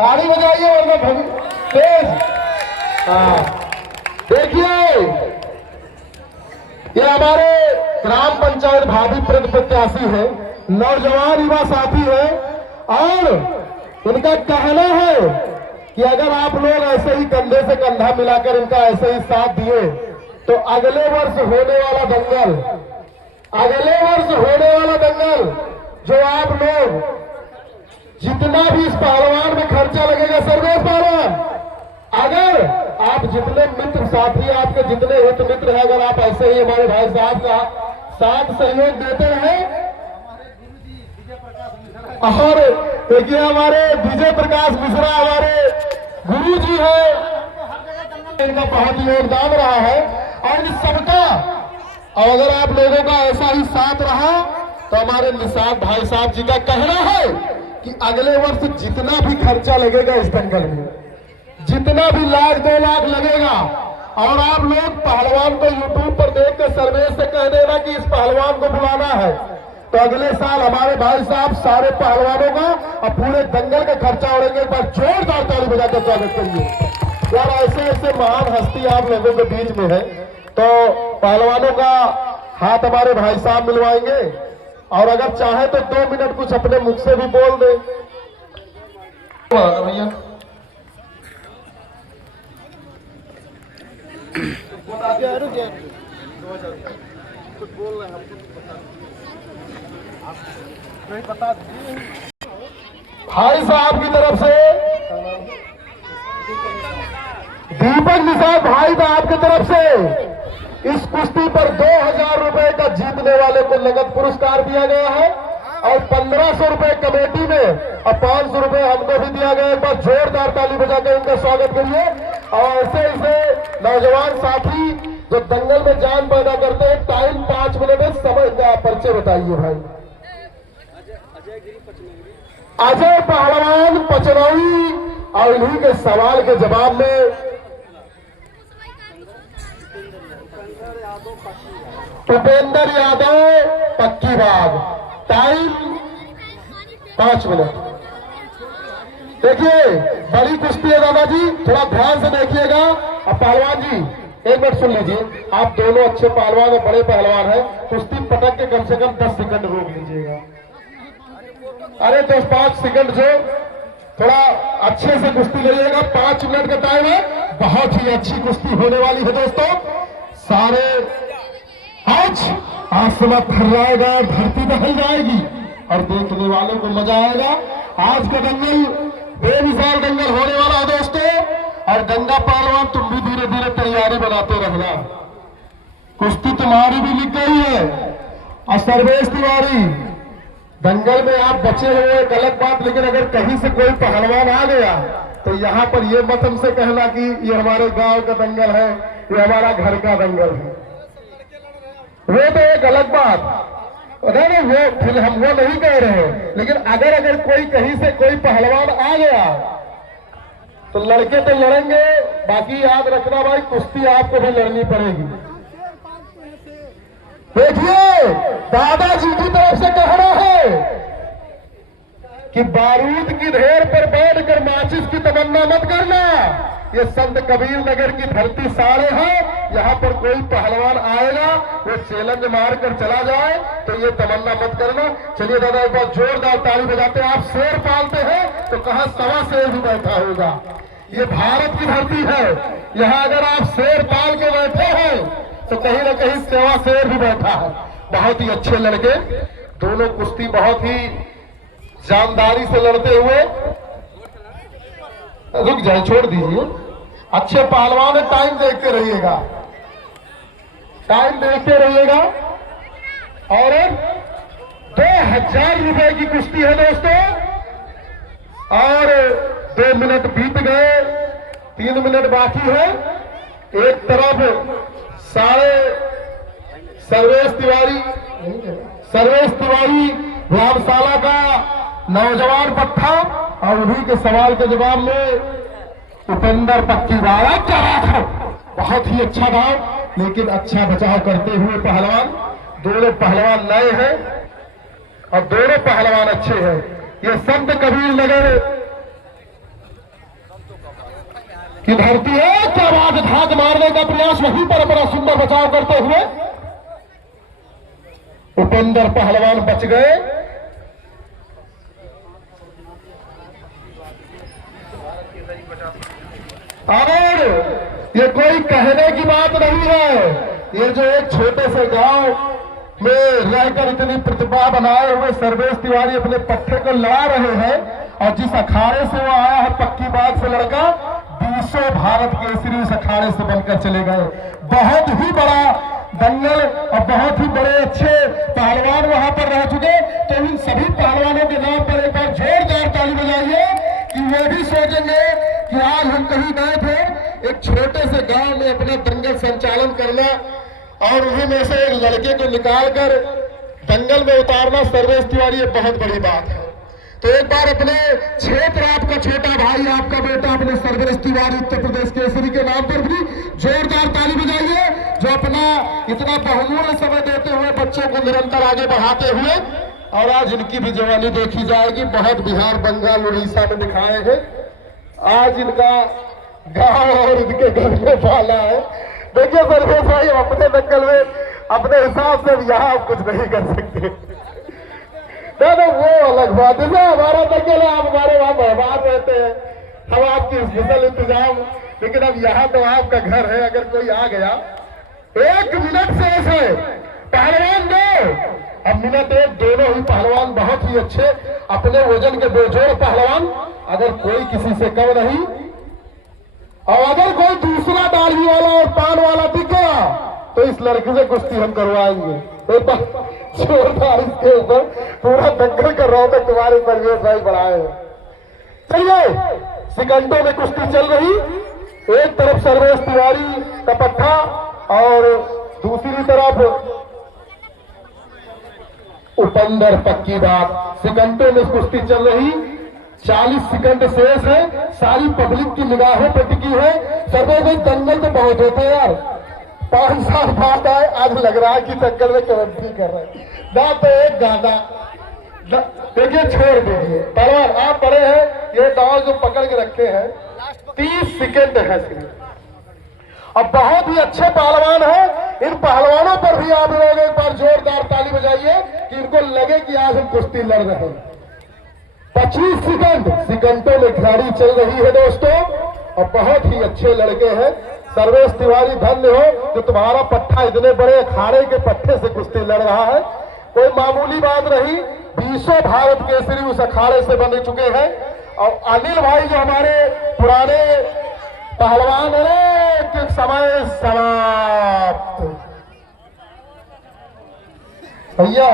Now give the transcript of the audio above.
ताली बजाइए वरना तेज। हाँ देखिए, ये हमारे ग्राम पंचायत भावी प्रत्याशी है, नौजवान युवा साथी है, और इनका कहना है कि अगर आप लोग ऐसे ही कंधे से कंधा मिलाकर इनका ऐसे ही साथ दिए तो अगले वर्ष होने वाला दंगल जो आप लोग जितना भी इस पहलवान में खर्चा लगेगा, सर्वेश पहलवान, अगर आप जितने मित्र साथी, आपके जितने हित मित्र हैं, अगर आप ऐसे ही हमारे भाई साहब का साथ सहयोग देते हैं, और देखिए हमारे विजय प्रकाश मिश्रा हमारे गुरु जी है, इनका बहुत योगदान रहा है, और इस सबका, और अगर आप लोगों का ऐसा ही साथ रहा तो हमारे निषाद भाई साहब जी का कहना है कि अगले वर्ष जितना भी खर्चा लगेगा इस दंगल में, जितना भी लाख 2 लाख लगेगा, और आप लोग पहलवान को यूट्यूब पर देखकर सर्वेश से कह देना कि इस पहलवान को बुलाना है, तो अगले साल हमारे भाई साहब सारे पहलवानों का और पूरे दंगल का खर्चा उड़ेंगे। एक बार जोरदार ताली बजाकर स्वागत करिए। यार ऐसे ऐसे महान हस्ती आप लोगों के बीच में है, तो पहलवानों का हाथ हमारे भाई साहब मिलवाएंगे, और अगर चाहे तो 2 मिनट कुछ अपने मुख से भी बोल दे भैया। कुछ बोल रहे हैं, नहीं बता दीजिए भाई साहब की तरफ से, दीपक निषाद भाई साहब की तरफ से इस कुश्ती पर 2000 रुपए का जीतने वाले को नगद पुरस्कार दिया गया है, और 1500 रुपए कमेटी में और 500 रुपए हमको भी दिया गया। एक बार जोरदार ताली बजाकर इनका स्वागत करिए। और ऐसे ऐसे नौजवान साथी जो दंगल में जान पैदा करते हैं, टाइम 5 मिनट है, समय का परिचय बताइए भाई। अजय पहलवान पचनौली, और इन्हीं के सवाल के जवाब में उपेंद्र यादव पक्की बाग, टाइम 5 मिनट। देखिए बड़ी कुश्ती है दादाजी, थोड़ा ध्यान से देखिएगा। अब पहलवान जी एक मिनट सुन लीजिए, आप दोनों अच्छे पहलवान और बड़े पहलवान हैं, कुश्ती पटक के कम से कम 10 सेकंड रोक लीजिएगा। अरे 10-5 सेकंड जो थोड़ा अच्छे से कुश्ती लीजिएगा। 5 मिनट का टाइम है, बहुत ही अच्छी कुश्ती होने वाली है दोस्तों। सारे आज आसमान थर्राएगा, धरती दहल जाएगी, और देखने वालों को मजा आएगा। आज का दंगल बेमिसाल दंगल होने वाला है दोस्तों। और गंगा पहलवान तुम भी धीरे धीरे तैयारी बनाते रहना, कुश्ती तुम्हारी भी लिख गई है। और सर्वेश तिवारी, दंगल में आप बचे हुए एक अलग बात, लेकिन अगर कहीं से कोई पहलवान आ गया तो यहाँ पर ये मत हमसे कहना कि ये हमारे गांव का दंगल है, ये हमारा घर का दंगल है। वो तो एक अलग बात, नहीं वो फिर हम वो नहीं कह रहे हैं, लेकिन अगर कोई कहीं से कोई पहलवान आ गया तो लड़के तो लड़ेंगे, बाकी याद रखना भाई कुश्ती आपको भी लड़नी पड़ेगी। देखिए दादाजी की तरफ से कहना है कि बारूद की ढेर पर बैठकर माचिस की तमन्ना मत करना। ये संत कबीर नगर की धरती साड़े है, यहाँ पर कोई पहलवान आएगा वो चैलेंज मारकर चला जाए तो ये तमन्ना मत करना। चलिए दादा एक बार जोरदार ताली बजाते हैं। आप शेर पालते हैं तो कहाँ 1.25 शेर भी बैठा होगा। ये भारत की धरती है, यहाँ अगर आप शेर पाल के बैठे हैं तो कहीं ना कहीं 1.25 शेर भी बैठा है। बहुत ही अच्छे लड़के, दोनों कुश्ती बहुत ही जानदारी से लड़ते हुए, रुक जाए छोड़ दीजिए, अच्छे पहलवान है, टाइम देखते रहिएगा, टाइम देखते रहिएगा। और 2000 रुपए की कुश्ती है दोस्तों, और 2 मिनट बीत गए, 3 मिनट बाकी है। एक तरफ सारे सर्वेश तिवारी व्यामशाला का नौजवान पट्टा, और उन्हीं के सवाल के जवाब में उपेंद्र पक्की बाग चला, बहुत ही अच्छा दाव, लेकिन अच्छा बचाव करते हुए पहलवान। दोनों पहलवान नए हैं और दोनों पहलवान अच्छे हैं। ये संत कबीर नगर कि धरती है क्या बात, धाक मारने का प्रयास, वहीं पर बड़ा सुंदर बचाव करते हुए उपेंद्र पहलवान बच गए। और ये कोई कहने की बात नहीं है, ये जो एक छोटे से गांव में रहकर इतनी प्रतिभा बनाए हुए सर्वेश तिवारी अपने पट्टे को लड़ा रहे हैं, और जिस अखाड़े से वो आया है पक्की बात से लड़का, 200 भारत केसरी उस अखाड़े से बनकर चले गए। बहुत ही बड़ा दंगल और बहुत ही बड़े अच्छे पहलवान वहां पर रह चुके। तो इन सभी पहलवानों के नाम पर एक बार जोरदार ताली बजाइए कि वो भी सोचेंगे कि आज हम कहीं गए थे एक छोटे से गांव में अपना दंगल संचालन करना, और उन्हीं में से एक लड़के को निकालकर दंगल में उतारना सर्वेश तिवारी, ये बहुत बड़ी बात है। तो एक बार अपने क्षेत्र आपका छोटा भाई, आपका बेटा, अपने सर्वेश तिवारी उत्तर प्रदेश केसरी के नाम पर भी जोरदार ताली बजाइए, जो अपना इतना बहुमूल्य समय देते हुए बच्चों को निरंतर आगे बढ़ाते हुए, और आज इनकी भी जवानी देखी जाएगी। बहुत बिहार, बंगाल, उड़ीसा में दिखाए हैं, आज इनका गांव और इनके घर में पाला है। देखिए सर्वेश भाई, अपने दंगल में अपने हिसाब से यहाँ कुछ नहीं कर सकते, ना वो अलग बात है। हमारा दंगल है, आप हमारे वहां मेहमान रहते हैं, हम आपकी स्पेशल इंतजाम, लेकिन अब यहाँ तो आपका घर है। अगर कोई आ गया 1 मिनट से ऐसे पहलवान दो, अब मिनट 1 दोनों ही पहलवान बहुत ही अच्छे, अपने वजन के बेजोड़ पहलवान, अगर कोई किसी से कम नहीं, और अगर कोई दूसरा दाढ़ी वाला और पान वाला दिख गया तो इस लड़के से कुश्ती हम करवाएंगे। एक बार जोरदार इसके ऊपर पूरा दंगल कर रहा हूं, तुम्हारे परिवेश भाई बढ़ाए हैं। चलिए, सिकंदों में कुश्ती चल रही, एक तरफ सर्वेश तिवारी का पट्टा और दूसरी तरफ उपेंद्र पक्की बात। सिकंदों में कुश्ती चल रही, 40 सेकंड शेष है, सारी पब्लिक की निगाहों पर टिकी है। सर्वेश भाई, दंगल तो बहुत होते हैं यार, 5 साल बाद आए, आज लग रहा है कि दंगल में कबड्डी कर रहे हैं, ना तो एक गाना। देखिए, छोड़ दीजिए पहलवान, आप बड़े हैं, ये दाव जो पकड़ के रखे हैं 30 सेकंड है सिर्फ, अब बहुत ही अच्छे पहलवान हैं। इन पहलवानों पर भी आप लोग एक बार जोरदार ताली बजाइए कि इनको लगे कि आज हम कुश्ती लड़ रहे हैं। 25 सेकंड, सेकंडों में खिलाड़ी चल रही है दोस्तों, और बहुत ही अच्छे लड़के हैं। सर्वेश तिवारी, धन्य हो जो तुम्हारा पट्टा इतने बड़े अखाड़े के पट्टे से कुश्ती लड़ रहा है, कोई मामूली बात नहीं। 200 भारत केसरी उस अखाड़े से बन चुके हैं। और अनिल भाई जो हमारे पुराने पहलवान है कि समय समाप्त भैया।